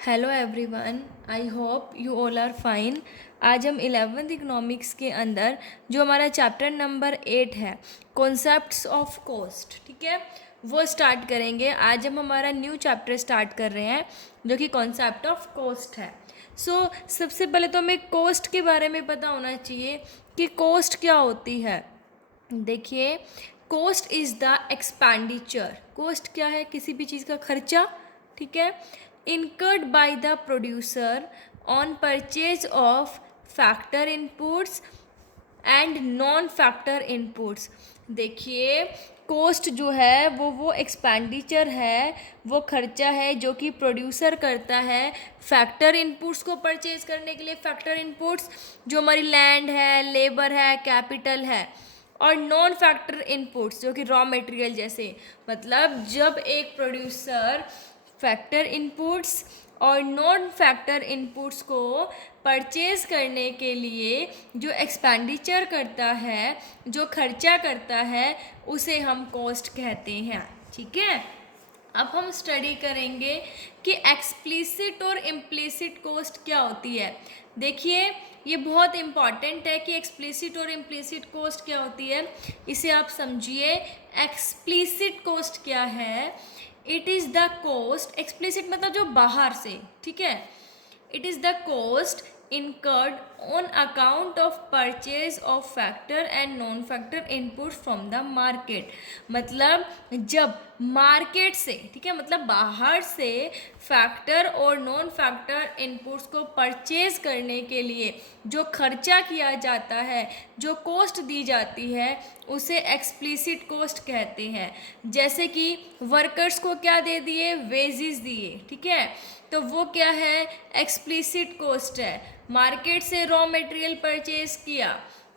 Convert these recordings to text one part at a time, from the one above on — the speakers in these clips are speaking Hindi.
Hello everyone, I hope you all are fine. आज हम 11th इकोनॉमिक्स के अंदर जो हमारा चैप्टर नंबर 8 है, कॉन्सेप्ट्स ऑफ कॉस्ट, ठीक है, वो स्टार्ट करेंगे। आज हम हमारा न्यू चैप्टर स्टार्ट कर रहे हैं जो कि कॉन्सेप्ट ऑफ कॉस्ट है। सबसे पहले तो हमें कॉस्ट के बारे में पता होना चाहिए कि कॉस्ट क्या होती है। देखिए, cost is the expenditure. Cost क्या है? किसी भी चीज़ का खर्चा, ठीक है, incurred by the producer on purchase of factor inputs and non factor inputs। देखिए, कॉस्ट जो है वो एक्सपेंडिचर है, वो खर्चा है जो कि प्रोड्यूसर करता है फैक्टर इनपुट्स को परचेज करने के लिए। फैक्टर इनपुट्स जो हमारी लैंड है, लेबर है, कैपिटल है, और नॉन फैक्टर इनपुट्स जो कि रॉ मटेरियल जैसे। मतलब जब एक प्रोड्यूसर फैक्टर इनपुट्स और नॉन फैक्टर इनपुट्स को परचेज करने के लिए जो एक्सपेंडिचर करता है, जो खर्चा करता है, उसे हम कॉस्ट कहते हैं, ठीक है। अब हम स्टडी करेंगे कि एक्सप्लिसिट और इम्प्लिसिट कॉस्ट क्या होती है। देखिए, ये बहुत इम्पॉर्टेंट है कि एक्सप्लिसिट और इम्प्लिसिट कॉस्ट क्या होती है, इसे आप समझिए। एक्सप्लिसिट कॉस्ट क्या है? It is the cost, explicit मतलब जो बाहर से, ठीक है, it is the cost incurred on account of purchase of factor and non factor inputs from the market। मतलब जब मार्केट से, ठीक है, मतलब बाहर से फैक्टर और नॉन फैक्टर इनपुट्स को परचेज करने के लिए जो खर्चा किया जाता है, जो कॉस्ट दी जाती है, उसे एक्सप्लिसिट कॉस्ट कहते हैं। जैसे कि वर्कर्स को क्या दे दिए? वेजेस दिए, ठीक है, तो वो क्या है? एक्सप्लिसिट कॉस्ट है। मार्केट से रॉ मटेरियल परचेज किया,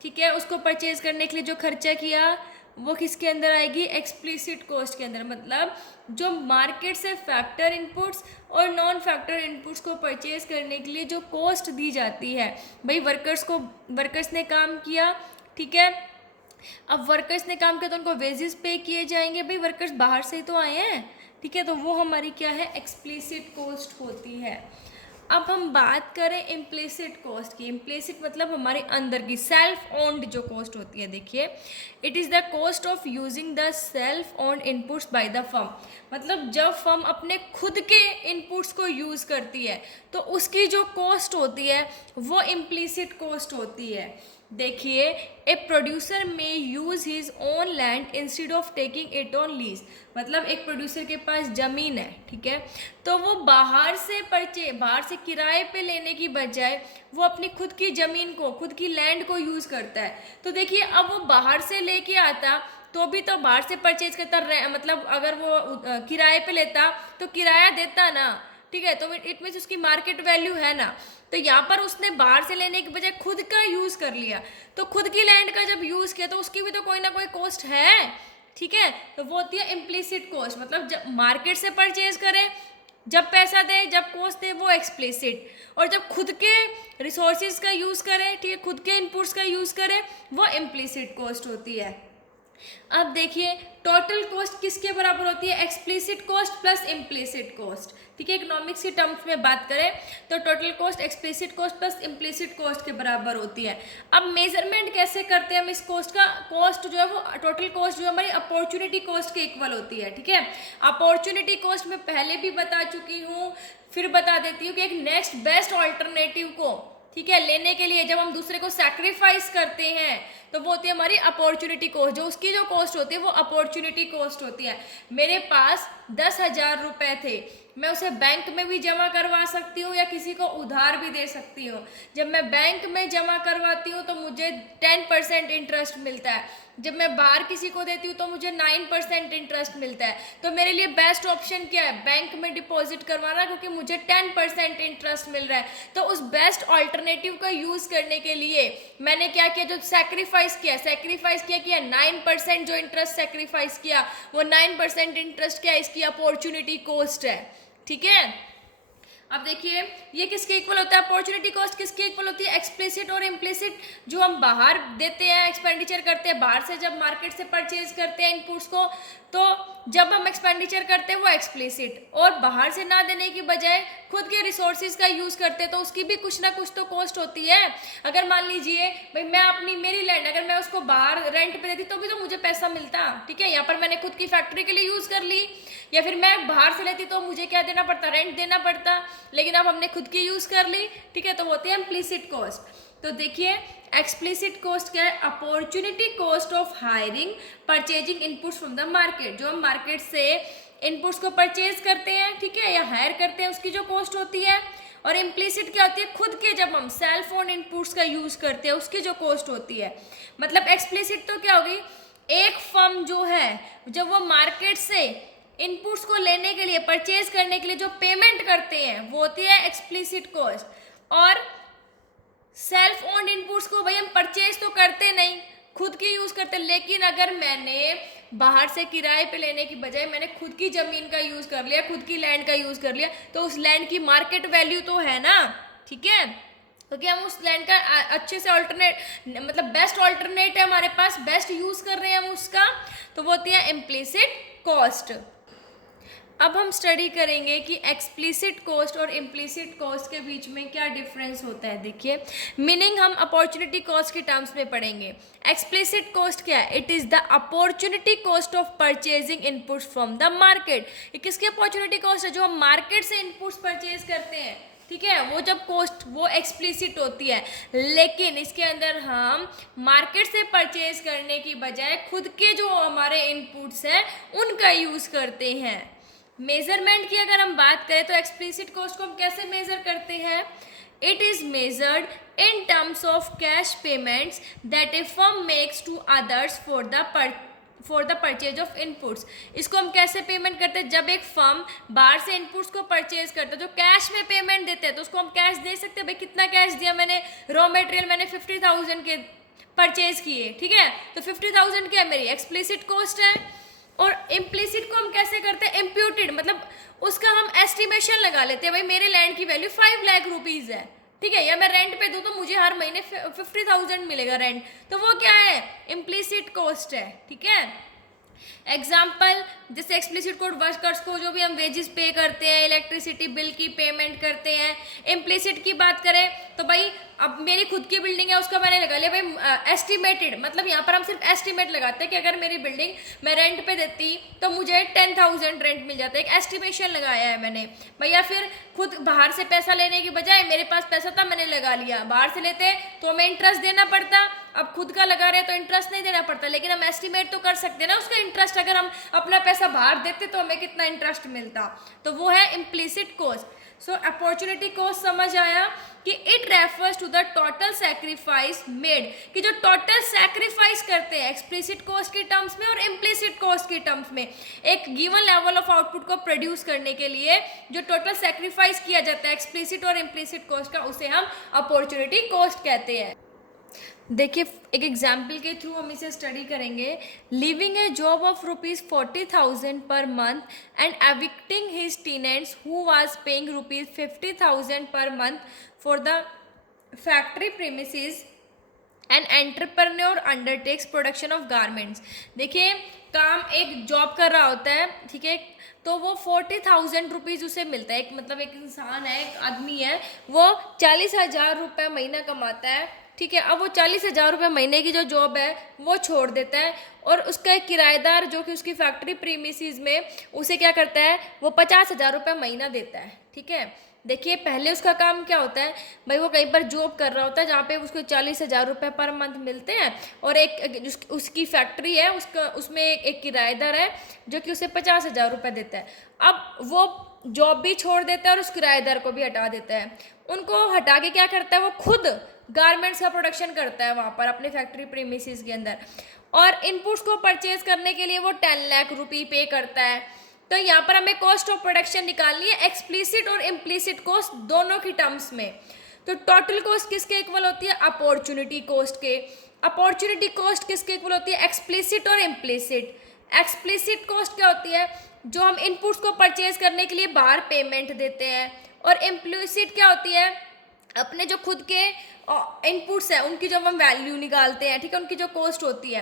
ठीक है, उसको परचेज करने के लिए जो खर्चा किया वो किसके अंदर आएगी? एक्सप्लिसिट कॉस्ट के अंदर। मतलब जो मार्केट से फैक्टर इनपुट्स और नॉन फैक्टर इनपुट्स को परचेज करने के लिए जो कॉस्ट दी जाती है, भाई वर्कर्स ने काम किया, ठीक है, अब वर्कर्स ने काम किया तो उनको वेजेस पे किए जाएंगे। भाई वर्कर्स बाहर से ही तो आए हैं, ठीक है, तो वो हमारी क्या है? एक्सप्लिसिट कॉस्ट होती है। अब हम बात करें इम्प्लिसिट कॉस्ट की। इम्प्लिसिट मतलब हमारे अंदर की सेल्फ ओन्ड जो कॉस्ट होती है। देखिए, it is the cost of using the self owned inputs by the firm. मतलब जब फर्म अपने खुद के इनपुट्स को यूज़ करती है तो उसकी जो कॉस्ट होती है वो इम्प्लिसिट कॉस्ट होती है। देखिए, ए प्रोड्यूसर में use his own land instead of taking it on lease. मतलब एक प्रोड्यूसर के पास ज़मीन है, ठीक है, तो वो बाहर से किराए पे लेने की बजाय वो अपनी खुद की ज़मीन को, खुद की लैंड को यूज़ करता है। तो देखिए, अब वो बाहर से लेके आता तो भी तो बाहर से परचेज करता, मतलब अगर वो किराए पे लेता तो किराया देता ना, ठीक है, तो इट मीन्स उसकी मार्केट वैल्यू है ना। तो यहाँ पर उसने बाहर से लेने के बजाय खुद का यूज़ कर लिया, तो खुद की लैंड का जब यूज़ किया तो उसकी भी तो कोई ना कोई कॉस्ट है, ठीक है, तो वो होती है इम्प्लिसिट कॉस्ट। मतलब जब मार्केट से परचेज करे, जब पैसा दे, जब कॉस्ट दे, वो एक्सप्लिसिट, और जब खुद के रिसोर्सेज का यूज़ करे, ठीक है, खुद के इनपुट्स का यूज़ करे, वो इम्प्लिसिट कॉस्ट होती है। अब देखिए, टोटल कॉस्ट किसके बराबर होती है? Explicit cost plus implicit cost, ठीक है। इकोनॉमिक्स की टर्म्स में बात करें तो total cost explicit cost plus implicit cost के बराबर होती है। अब मेजरमेंट कैसे करते हैं हम इस कॉस्ट का? कॉस्ट जो है वो, टोटल कॉस्ट जो हमारी अपॉर्चुनिटी कॉस्ट के इक्वल होती है, ठीक है। अपॉर्चुनिटी कॉस्ट में पहले भी बता चुकी हूँ, फिर बता देती हूँ कि एक नेक्स्ट बेस्ट ऑल्टरनेटिव को, ठीक है, लेने के लिए जब हम दूसरे को सैक्रिफाइस करते हैं तो वो होती है हमारी अपॉर्चुनिटी कॉस्ट। जो उसकी जो कॉस्ट होती है वो अपॉर्चुनिटी कॉस्ट होती है। मेरे पास 10,000 रुपये थे, मैं उसे बैंक में भी जमा करवा सकती हूँ या किसी को उधार भी दे सकती हूँ। जब मैं बैंक में जमा करवाती हूँ तो मुझे 10% इंटरेस्ट मिलता है, जब मैं बाहर किसी को देती हूँ तो मुझे 9% इंटरेस्ट मिलता है। तो मेरे लिए बेस्ट ऑप्शन क्या है? बैंक में डिपॉजिट करवाना, क्योंकि मुझे 10% इंटरेस्ट मिल रहा है। तो उस बेस्ट ऑल्टरनेटिव का यूज़ करने के लिए मैंने क्या किया? जो सैक्रिफाइस किया 9% जो इंटरेस्ट सैक्रिफाइस किया, वो 9% इंटरेस्ट क्या है? इसकी अपॉर्चुनिटी कॉस्ट है, ठीक है। अब देखिए ये किसके इक्वल होता है, अपॉर्चुनिटी कॉस्ट किसके इक्वल होती है, एक्सप्लिसिट और इम्प्लिसिट। जो हम बाहर देते हैं, एक्सपेंडिचर करते हैं, बाहर से जब मार्केट से परचेज करते हैं इनपुट्स को, तो जब हम एक्सपेंडिचर करते हैं वो एक्सप्लिसिट, और बाहर से ना देने की बजाय खुद के रिसोर्सेज का यूज़ करते हैं तो उसकी भी कुछ ना कुछ तो कॉस्ट होती है। अगर मान लीजिए भाई मैं मेरी लैंड अगर मैं उसको बाहर रेंट पे देती तो भी तो मुझे पैसा मिलता, ठीक है। यहाँ पर मैंने खुद की फैक्ट्री के लिए यूज़ कर ली, या फिर मैं बाहर से लेती तो मुझे क्या देना पड़ता, रेंट देना पड़ता, लेकिन अब हमने खुद की यूज़ कर ली, ठीक है, तो होती है इम्प्लिसिट कॉस्ट। तो देखिए एक्सप्लिसिट कॉस्ट क्या है, opportunity cost of hiring purchasing inputs from the market. जो हम मार्केट से इनपुट्स को परचेज करते हैं, ठीक है, या हायर करते हैं, उसकी जो कॉस्ट होती है। और इम्प्लिसिट क्या होती है, खुद के जब हम सेल्फ ओन इनपुट्स का यूज करते हैं उसकी जो कॉस्ट होती है। मतलब एक्सप्लिसिट तो क्या होगी, एक फर्म जो है जब वो मार्केट से इनपुट्स को लेने के लिए, परचेज करने के लिए जो पेमेंट करते हैं वो होती है एक्सप्लिसिट कॉस्ट। और सेल्फ ओन्ड इनपुट्स को भाई हम परचेज तो करते नहीं, खुद की यूज करते, लेकिन अगर मैंने बाहर से किराए पे लेने की बजाय मैंने खुद की जमीन का यूज कर लिया, खुद की लैंड का यूज कर लिया, तो उस लैंड की मार्केट वैल्यू तो है ना, ठीक है, क्योंकि हम उस लैंड का अच्छे से ऑल्टरनेट, मतलब बेस्ट ऑल्टरनेट है हमारे पास, बेस्ट यूज कर रहे हैं हम उसका, तो वो होती है इम्प्लिसिट कॉस्ट। अब हम स्टडी करेंगे कि एक्सप्लिसिट कॉस्ट और इम्प्लिसिट कॉस्ट के बीच में क्या डिफरेंस होता है। देखिए मीनिंग हम अपॉर्चुनिटी कॉस्ट के टर्म्स में पढ़ेंगे। एक्सप्लिसिट कॉस्ट क्या है, it is the opportunity cost of purchasing inputs from the market. ये किसकी अपॉर्चुनिटी कॉस्ट है, जो हम मार्केट से इनपुट्स परचेज करते हैं, ठीक है, वो जब कॉस्ट वो एक्सप्लिसिट होती है। लेकिन इसके अंदर हम मार्केट से परचेज करने की बजाय खुद के जो हमारे इनपुट्स हैं उनका यूज़ करते हैं। मेजरमेंट की अगर हम बात करें तो एक्सप्लिसिट कॉस्ट को हम कैसे मेजर करते हैं, it is measured in terms of cash payments that a firm makes to others for the purchase of inputs. इसको हम कैसे पेमेंट करते हैं, जब एक फर्म बाहर से इनपुट्स को परचेज करता है, जो कैश में पेमेंट देते हैं, तो उसको हम कैश दे सकते हैं, भाई कितना कैश दिया मैंने, रॉ मटेरियल मैंने 50,000 के परचेज किए, ठीक है, तो 50,000 क्या मेरी एक्सप्लिसिट कॉस्ट है। और इम्प्लिसिट को हम कैसे करते हैं, इम्प्यूटेड, मतलब उसका हम एस्टिमेशन लगा लेते हैं, भाई मेरे लैंड की वैल्यू 5 लाख रुपीज़ है, ठीक है, या मैं रेंट पे दूँ तो मुझे हर महीने 50,000 मिलेगा रेंट, तो वो क्या है, इम्प्लिसिट कॉस्ट है, ठीक है। एग्जाम्पल जैसे एक्सप्लिसिट कोड वर्कर्स को जो भी हम वेजेस पे करते हैं, इलेक्ट्रिसिटी बिल की पेमेंट करते हैं। इम्प्लिसिट की बात करें तो भाई अब मेरी खुद की बिल्डिंग है, उसका मैंने लगा लिया भाई एस्टिमेटेड, मतलब यहाँ पर हम सिर्फ एस्टिमेट लगाते हैं कि अगर मेरी बिल्डिंग मैं रेंट पे देती तो मुझे 10,000 रेंट मिल जाता है, एक एस्टिमेशन लगाया है मैंने भाई। या फिर खुद बाहर से पैसा लेने की बजाय मेरे पास पैसा था, मैंने लगा लिया, बाहर से लेते तो हमें इंटरेस्ट देना पड़ता, अब खुद का लगा रहे तो इंटरेस्ट नहीं देना पड़ता, लेकिन हम एस्टिमेट तो कर सकते हैं ना उसका इंटरेस्ट, अगर हम अपना पैसा बाहर देते तो हमें कितना इंटरेस्ट मिलता, तो वो है implicit cost. So opportunity cost समझ आया कि it refers to the total sacrifice made, कि जो टोटल सैक्रिफाइस करते हैं एक्सप्लिसिट कॉस्ट के टर्म्स में और इम्प्लिसिट कॉस्ट के टर्म्स में, एक गिवन लेवल ऑफ आउटपुट को प्रोड्यूस करने के लिए जो टोटल सैक्रिफाइस किया जाता है एक्सप्लिसिट और इम्प्लिसिट कॉस्ट का, उसे हम अपॉर्चुनिटी कॉस्ट कहते हैं। देखिए एक एग्जाम्पल के थ्रू हम इसे स्टडी करेंगे। Living A job of ₹40,000 per month and evicting his tenants who was paying ₹50,000 per month for the factory premises and entrepreneur undertakes production of garments. देखिए काम एक जॉब कर रहा होता है, ठीक है, तो वो 40,000 रुपीज़ उसे मिलता है, एक मतलब एक इंसान है, एक आदमी है, वो 40,000 रुपये महीना कमाता है, ठीक है। अब वो 40,000 रुपये महीने की जो जॉब है वो छोड़ देता है, और उसका एक किराएदार जो कि उसकी फैक्ट्री प्रीमिसेस में उसे क्या करता है, वो 50,000 रुपये महीना देता है, ठीक है। देखिए पहले उसका काम क्या होता है, भाई वो कहीं पर जॉब कर रहा होता है जहाँ पे उसको 40,000 रुपये पर मंथ मिलते हैं, और एक उसकी फैक्ट्री है, उसका उसमें एक किराएदार है जो कि उसे 50,000 रुपये देता है। अब वो जॉब भी छोड़ देता है और उस किराएदार को भी हटा देता है। उनको हटा के क्या करता है, वो खुद गारमेंट्स का प्रोडक्शन करता है वहाँ पर अपने फैक्ट्री प्रीमिसेस के अंदर, और इनपुट्स को परचेज करने के लिए वो 10 लाख रुपये पे करता है। तो यहाँ पर हमें कॉस्ट ऑफ प्रोडक्शन निकालनी है एक्सप्लिसिट और इम्प्लिसिट कॉस्ट दोनों की टर्म्स में। तो टोटल कॉस्ट किसके इक्वल होती है, अपॉर्चुनिटी कॉस्ट के। अपॉर्चुनिटी कॉस्ट किसके इक्वल होती है, एक्सप्लिसिट और इम्प्लिसिट। एक्सप्लिसिट कॉस्ट क्या होती है, जो हम इनपुट्स को परचेज करने के लिए बाहर पेमेंट देते हैं। और इम्प्लिसिट क्या होती है, अपने जो खुद के इनपुट्स है उनकी जो हम वैल्यू निकालते हैं, ठीक है, उनकी जो कॉस्ट होती है।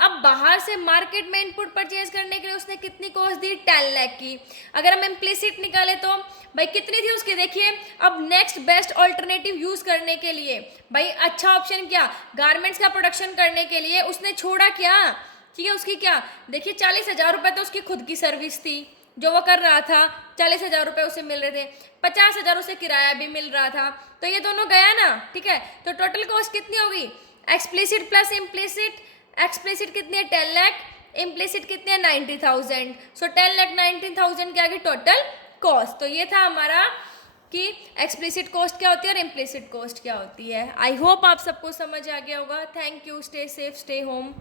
अब बाहर से मार्केट में इनपुट परचेज करने के लिए उसने कितनी कॉस्ट दी, 10 लाख की। अगर हम इम्प्लिसिट निकाले तो भाई कितनी थी उसकी, देखिए। अब नेक्स्ट बेस्ट ऑल्टरनेटिव यूज करने के लिए भाई अच्छा ऑप्शन क्या, गारमेंट्स का प्रोडक्शन करने के लिए उसने छोड़ा क्या, ठीक है, उसकी क्या, देखिए 40,000 रुपये तो उसकी खुद की सर्विस थी जो वो कर रहा था, 40,000 रुपये उसे मिल रहे थे, 50,000 उसे किराया भी मिल रहा था, तो ये दोनों गया ना, ठीक है। तो टोटल कॉस्ट कितनी होगी, एक्सप्लिसिट प्लस इम्प्लिसिट, एक्सप्लिसिट कितनी है 10 लाख, इम्प्लिसिट कितनी है 90,000, सो 10,19,000 की आ गई टोटल कॉस्ट। तो ये था हमारा कि एक्सप्लिसिट कॉस्ट क्या होती है और इम्प्लिसिट कॉस्ट क्या होती है। आई होप आप सबको समझ आ गया होगा। Thank you, stay safe, stay home.